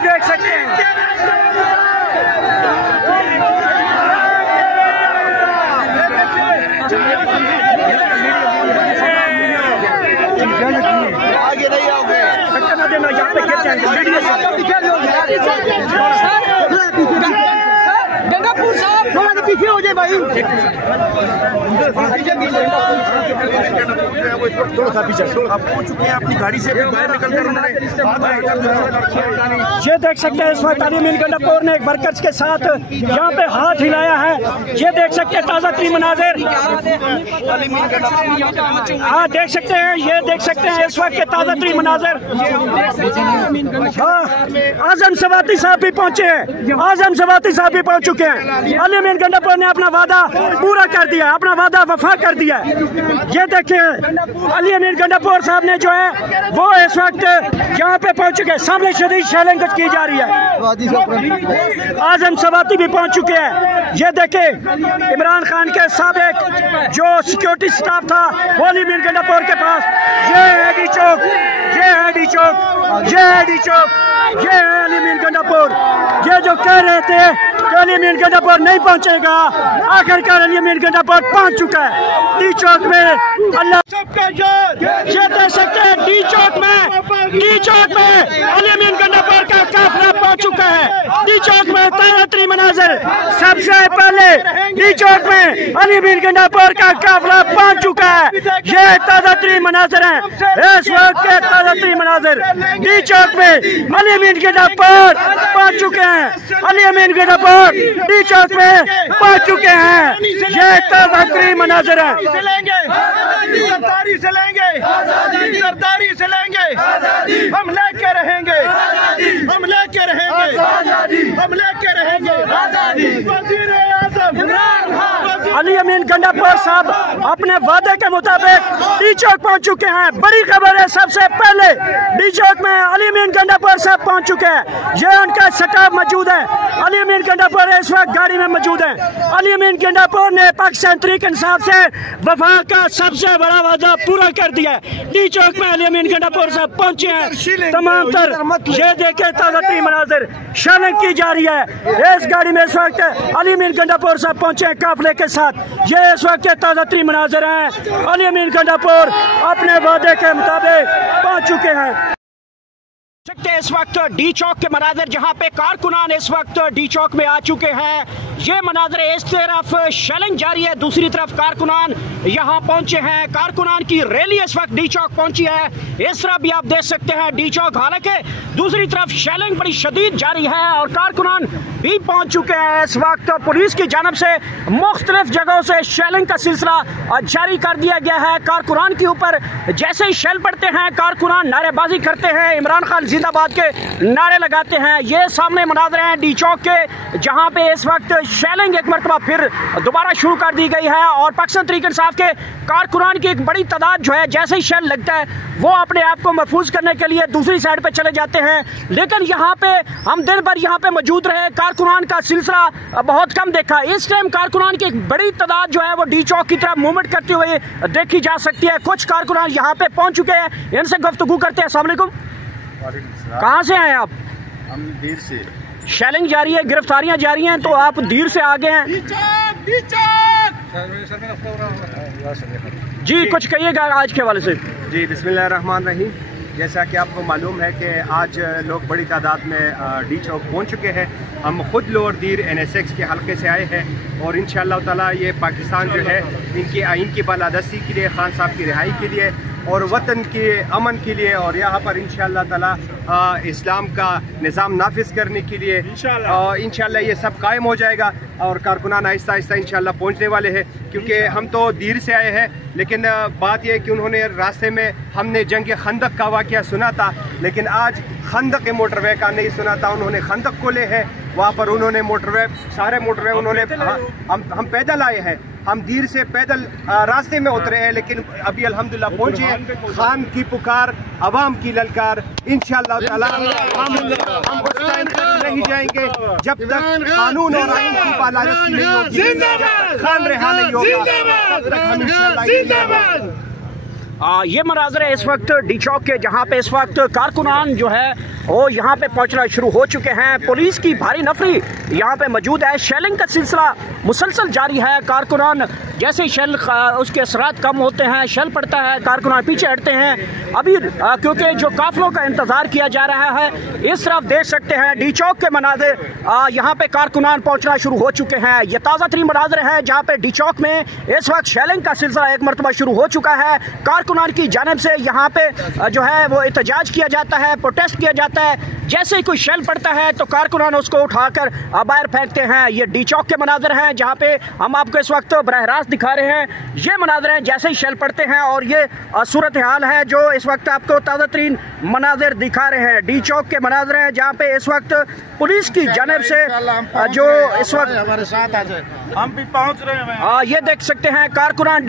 देख सकते हैं। आगे नहीं आओगे, धक्का न देना, यहाँ पे गिर जाएंगे। गंगापुर साहब थोड़ा सा पीछे हो जाए भाई। थोड़ा सा पीछे आप हो चुके हैं अपनी गाड़ी से बाहर निकल कर उन्होंने। ये देख सकते हैं इस वक्त अली अमीन गंडापुर ने एक वर्कर्स के साथ यहाँ पे हाथ हिलाया है। ये देख सकते हैं ताज़ा तरीन मनाजिर। हाँ देख सकते हैं, ये देख सकते हैं इस वक्त के ताज़ा तरीन मनाजिर। हाँ आजम सवाती साहब भी पहुँचे हैं, आजम सवाती साहब भी पहुँच चुके हैं। अली अमीन गंडापुर ने अपना वादा पूरा कर दिया, अपना वादा वफा कर दिया। ये देखिए अली अमीन गंडापुर साहब ने जो है वो इस वक्त यहाँ पे पहुँच चुके हैं। सामने शदीद शैलिंग की जा रही है। आजम सवाती भी पहुँच चुके हैं। ये देखे इमरान खान के साबिक जो सिक्योरिटी स्टाफ था वो अली अमीन गंडापुर के पास। ये है डी चौक, ये है डी चौक, ये है डी चौक, ये है अली अमीन गंडापुर। ये जो कह रहे थे कि अली अमीन गंडापुर नहीं पहुंचेगा, आखिरकार अली अमीन गंडापुर पहुंच चुका है डी चौक में। अल्लाह सबका ये देख सकते हैं डी चौक में अली अमीन गंडापुर का काफिला पहुंच चुका है। डी चौक में ताज़ा तरीन मनाज़िर, सबसे पहले डी चौक में अली अमीन गंडापुर का काफिला पहुंच चुका है। ये ताज़ा तरीन मनाज़िर है इस वक्त के ताज़ा तरीन मनाज़िर। डी चौक में अली अमीन गंडापुर पहुंच चुके हैं। अली अमीन गंडापुर डी चौक में पहुंच चुके हैं। ये ताज़ा तरीन मनाज़िर है। गिरफ्तारी से लेंगे, गिरफ्तारी से लेंगे, हम लेके रहेंगे, हम लेके रहेंगे, हम लेके रहेंगे। वज़ीर आज़म इमरान खान अली अमीन गंडापुर साहब अपने वादे के मुताबिक डी चौक पहुंच चुके हैं। बड़ी खबर है, सबसे पहले डी चौक में अली अमीन गंडापुर साहब पहुंच चुके हैं। ये उनका स्टाफ मौजूद है। अली अमीन गंडापुर इस वक्त गाड़ी में मौजूद है। अली अमीन गंडापुर ने पाकिस्तान तहरीक इंसाफ से वफा का सबसे बड़ा वादा पूरा कर दिया है। डी चौक में अली अमीन गंडापुर साहब पहुंचे हैं। तमाम तर ये देखे ताज़ा तरीन मनाज़िर शैलिंग की जा रही है। इस गाड़ी में इस वक्त अली अमीन गंडापुर साहब पहुंचे हैं काफिले के साथ। ये इस वक्त के ताज़ा तरीन मनाज़िर हैं। अली अमीन गंडापुर अपने वादे के मुताबिक पहुंच चुके हैं। इस वक्त डी चौक के मनाज़िर जहां पे कारकुनान इस वक्त डी चौक में आ चुके हैं। ये मनाज़िर इस तरफ शेलिंग जारी है, दूसरी तरफ कारकुनान यहां पहुंचे हैं। कारकुनान की रैली इस वक्त डी चौक पहुंची है। इस तरह भी आप देख सकते हैं डी चौक, हालांकि दूसरी तरफ शेलिंग बड़ी शदीद जारी है और कारकुनान भी पहुंच चुके हैं। इस वक्त पुलिस की जानब से मुख्तलिफ जगहों से शेलिंग का सिलसिला जारी कर दिया गया है। कारकुनान के ऊपर जैसे ही शेल पड़ते हैं कारकुनान नारेबाजी करते हैं, इमरान खान जिंदाबाद के नारे लगाते हैं। ये सामने मनाज़िर हैं डी चौक के, जहां पे इस वक्त शेलिंग एक मरतबा फिर दोबारा शुरू कर दी गई है और पाकिस्तान तहरीक इंसाफ के कारकुनान की एक बड़ी तादाद जो है जैसे ही शेल लगता है वो अपने आप को महफूज करने के लिए दूसरी साइड पे चले जाते हैं। लेकिन यहाँ पे हम दिन भर यहाँ पे मौजूद रहे, कारकुनान का सिलसिला बहुत कम देखा। इस टाइम कारकुनान की एक बड़ी तादाद जो है वो डी चौक की तरफ मूवमेंट करते हुए देखी जा सकती है। कुछ कारकुनान यहाँ पे पहुँच चुके हैं, इनसे गुफ्तगू करते हैं। अस्सलाम वालेकुम, कहाँ से आए आप? हम दीर से। शेलिंग जारी है, गिरफ्तारियां जारी हैं, तो आप दीर से आ गए हैं जी, कुछ कहिएगा आज के हवाले से। जी बिस्मिल्लाहिर्रहमानिर्रहीम। जैसा कि आपको मालूम है कि आज लोग बड़ी तादाद में डी चौक पहुंच चुके हैं। हम खुद लोअर दीर NSX के हल्के से आए हैं और इंशाअल्लाह ताला ये पाकिस्तान जो है इनकी आइन की बालादस्ती के लिए, खान साहब की रिहाई के लिए और वतन के अमन के लिए और यहाँ पर इंशाअल्लाह ताला इस्लाम का निज़ाम नाफिज करने के लिए इंशाअल्लाह ये सब कायम हो जाएगा और कारकुनान आहिस्ता आहिस्ता इंशाअल्लाह पहुँचने वाले हैं। क्योंकि हम तो दीर से आए हैं, लेकिन बात यह है कि उन्होंने रास्ते में हमने जंग खंदक का वाक़या सुना था, लेकिन आज खंदक मोटरवे का नहीं सुना था। उन्होंने खंदक खोले हैं, वहाँ पर उन्होंने मोटरवे, सारे मोटरवे उन्होंने, हम पैदल आए हैं, हम दीर से पैदल रास्ते में उतरे हैं, लेकिन अभी अल्हम्दुलिल्लाह पहुँचे हैं। खान की पुकार, अवाम की ललकार, इंशाअल्लाह ताला हम उस टाइम तक नहीं जाएंगे जब तक कानून और आइन की बालादस्ती नहीं होगी, खान रिहा नहीं होगा, तब तक हम इंशाअल्लाह ये मनाज़र है इस वक्त डी चौक के, जहाँ पे इस वक्त कारकुनान जो है वो यहाँ पे पहुँचना शुरू हो चुके हैं। पुलिस की भारी नफरी यहाँ पे मौजूद है। शेलिंग का सिलसिला मुसलसल जारी है। कारकुनान जैसे ही शेल उसके असरात कम होते हैं, शेल पड़ता है, कारकुनान पीछे हटते हैं। अभी क्योंकि जो काफिलों का इंतज़ार किया जा रहा है, इस तरफ देख सकते हैं डी चौक के मनाज़र यहाँ पे कारकुनान पहुँचना शुरू हो चुके हैं। ये ताज़ा तरीन मनाज़र है जहाँ पे डी चौक में इस वक्त शेलिंग का सिलसिला एक मरतबा शुरू हो चुका है। कारकुनान की जानिब से यहाँ पे जो है वो एहतजाज किया जाता है, प्रोटेस्ट किया जाता है। जैसे ही कोई शेल पड़ता है तो कारकुनान उसको उठाकर बाहर फेंकते हैं। ये डी चौक के मनाज़र हैं जहाँ पे हम आपको इस वक्त बरह रास्त दिखा रहे हैं। ये मनाज़र हैं जैसे ही शेल पड़ते हैं और ये सूरत हाल है जो इस वक्त आपको ताज़ा तरीन मनाज़र दिखा रहे हैं। डी चौक के मनाज़र हैं जहाँ पे इस वक्त पुलिस की जानिब से जो इस वक्त हमारे साथ आ जाए, हम भी पहुँच रहे हैं। ये देख सकते हैं कारकुनान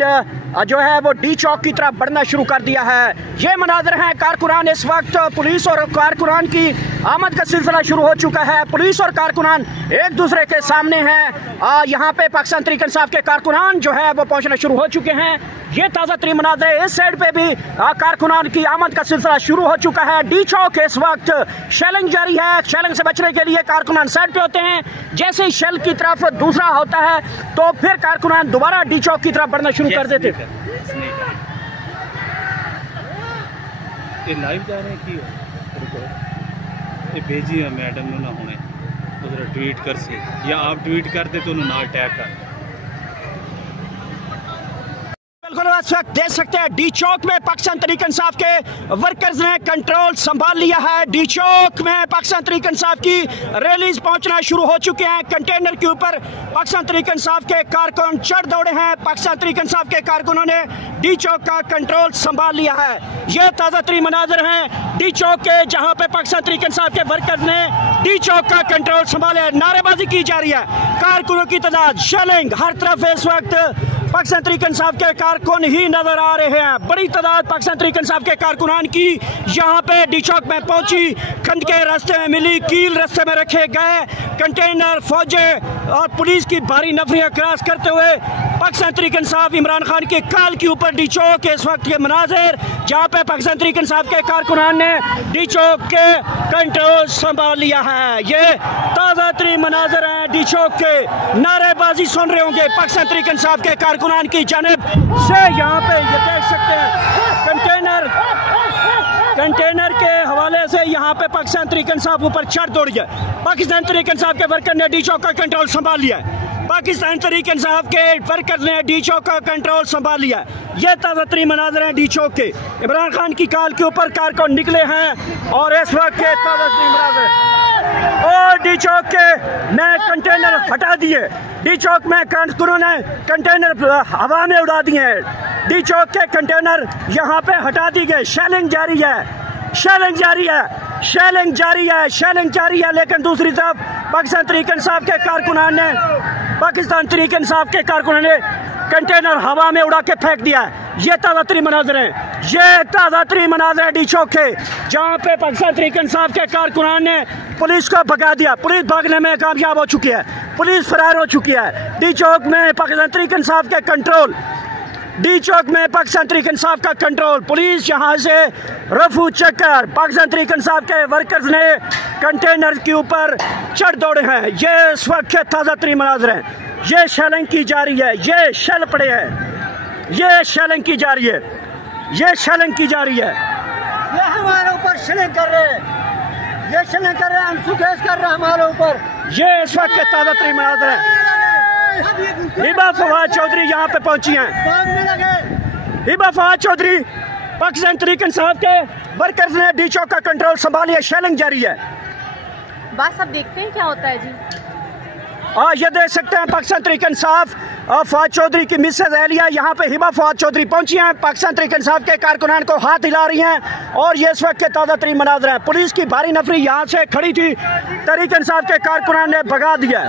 जो है वो डी चौक की तरफ बढ़ना शुरू कर दिया है। ये मनाज़र हैं कारकुनान इस वक्त पुलिस और कारकुनान की आमद का सिलसिला शुरू हो चुका है। पुलिस और कारकुनान एक दूसरे के सामने हैं। यहाँ पे पाकिस्तान तहरीक इंसाफ के कारकुनान जो है वो पहुँचना शुरू हो चुके हैं। ये ताज़ा तरीन मनाज़र है। इस साइड पे भी कारकुनान की आमद का सिलसिला शुरू हो चुका है। डी चौक इस वक्त शेलिंग जारी है। शेलिंग से बचने के लिए कारकुनान साइड पे होते हैं। जैसे ही शेल की तरफ दूसरा होता है तो फिर कारकुनान दोबारा डी चौक की तरफ बढ़ना शुरू कर देते। लाइव जा रहे हैं कि भेजी है मैडम ना होने उधर ट्वीट कर से, या आप ट्वीट कर दे तो उन्होंने टैग कर। बिल्कुल इस वक्त देख सकते हैं डी चौक में पाकिस्तान तहरीक इंसाफ के वर्कर्स ने कंट्रोल संभाल लिया है। डी चौक में पाकिस्तान तहरीक इंसाफ की रैलीज पहुंचना शुरू हो चुके हैं। कंटेनर के ऊपर पाकिस्तान तहरीक इंसाफ के कारकुन चढ़ दौड़े हैं। पाकिस्तान तहरीक इंसाफ के कारकुनों ने डी चौक का कंट्रोल संभाल लिया है। ये ताज़ा तरीन मनाज़र हैं डी चौक के, जहां पे पाकिस्तान तहरीक इंसाफ के वर्कर्स ने डी चौक का कंट्रोल संभाले। नारेबाजी की जा रही है। कारकुनों की तादाद शेलिंग हर तरफ इस वक्त पाकिस्तान तहरीक इंसाफ के कारकुन ही नजर आ रहे हैं। बड़ी तादाद पाकिस्तान तहरीक इंसाफ के कारकुनान की यहाँ पे डी चौक में पहुंची। खंड के रास्ते में मिली, कील रास्ते में रखे गए कंटेनर, फौजें और पुलिस की भारी नफरियां क्रॉस करते हुए पाकिस्तान तहरीक इंसाफ इमरान खान के काल के ऊपर डी चौक के इस वक्त के मनाज़र जहाँ पे पाकिस्तान तहरीक इंसाफ के कारकुनान ने डी चौक के कंट्रोल संभाल लिया है। ये ताज़ा तरीन मनाज़र हैं डी चौक के। नारेबाजी सुन रहे होंगे पाकिस्तान तहरीक इंसाफ के कारकुनान की जानिब से। यहाँ पे ये देख सकते हैं कंटेनर के हवाले से यहाँ पे पाकिस्तान तहरीक इंसाफ ऊपर चढ़ दौड़ गया। पाकिस्तान तहरीक इंसाफ के वर्कर ने डी चौक का कंट्रोल संभाल लिया है। पाकिस्तान तहरीक इंसाफ के वर्कर ने डी चौक का कंट्रोल संभाल लिया। ये ताज़ा तरीन मनाज़र हैं डी चौक के। इमरान खान की काल के ऊपर कारकुन निकले हैं और इस वक्त के ताज़ा तरीन मनाज़र और डी चौक के नए कंटेनर हटा दिए। डी चौक में कारकुनों ने कंटेनर हवा में उड़ा दिए हैं। डी चौक के कंटेनर यहाँ पे हटा दी गए। शेलिंग जारी है, शेलिंग जारी है, शेलिंग जारी है, शेलिंग जारी है। लेकिन दूसरी तरफ पाकिस्तान तहरीक इंसाफ के कारकुनान ने कंटेनर हवा में उड़ा के फेंक दिया है। ये ताज़ा तरीन मनाज़र हैं। ये ताज़ा तरीन मनाज़र है डी चौक के, जहाँ पे पाकिस्तान तहरीक इंसाफ के कारकुनान ने पुलिस को भगा दिया। पुलिस भागने में कामयाब हो चुकी है, पुलिस फरार हो चुकी है। डी चौक में पाकिस्तान तहरीक इंसाफ के कंट्रोल, डी चौक में पाकिस्तान तहरीक इंसाफ का कंट्रोल। पुलिस यहाँ से रफू चक्कर पाकिस्तान तहरीक इंसाफ के वर्कर्स ने कंटेनर के ऊपर चढ़ दौड़े हैं। ये इस वक्त के ताज़ा तरीन मनाज़र हैं। ये शेलिंग की जा रही है, ये शेल पड़े हैं, ये शेलिंग की जा रही है, ये शेलिंग की जा रही है। ये हमारे ऊपर शेलिंग कर रहे हैं, ये शेलिंग कर रहे हैं, आंसू गैस कर रहे हैं हमारे ऊपर। ये इस वक्त के ताज़ा तरीन मनाज़र हैं। हिबा फवाद चौधरी यहाँ पे पहुंची हैं। हिबा फवाद चौधरी, पाकिस्तान तहरीक इंसाफ के वर्कर्स ने डी चौक का कंट्रोल संभालिया। शेलिंग जारी है। बस अब देखते हैं क्या होता है जी। ये देख सकते हैं पाकिस्तान तहरीक इंसाफ फवाद चौधरी की मिसेज एहलिया यहाँ पे हिबा फवाद चौधरी पहुंची हैं। पाकिस्तान तहरीक इंसाफ के कारकुनान को हाथ हिला रही हैं और ये इस वक्त के ताज़ा तरीन मनाज़र हैं। पुलिस की भारी नफरी यहाँ से खड़ी थी, तहरीक इंसाफ के कारकुनान ने भगा दिया।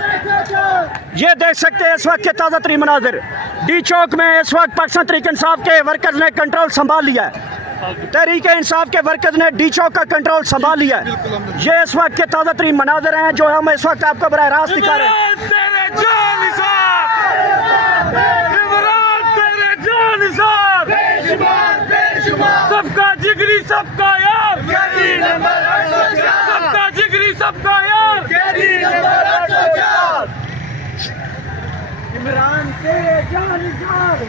ये देख सकते हैं इस वक्त के ताज़ा तरीन मनाज़र डी चौक में। इस वक्त पाकिस्तान तहरीक इंसाफ के वर्कर्स ने कंट्रोल संभाल लिया है। तहरीक इंसाफ के वर्कर्स ने डी चौक का कंट्रोल संभाल लिया है। ये इस वक्त के ताज़ा तरीन मनाज़र हैं जो हम इस वक्त आपको बराह रास्त दिखा रहे हैं। सबका यार, सबका जिगरी सबका यार, इमरान के जानकार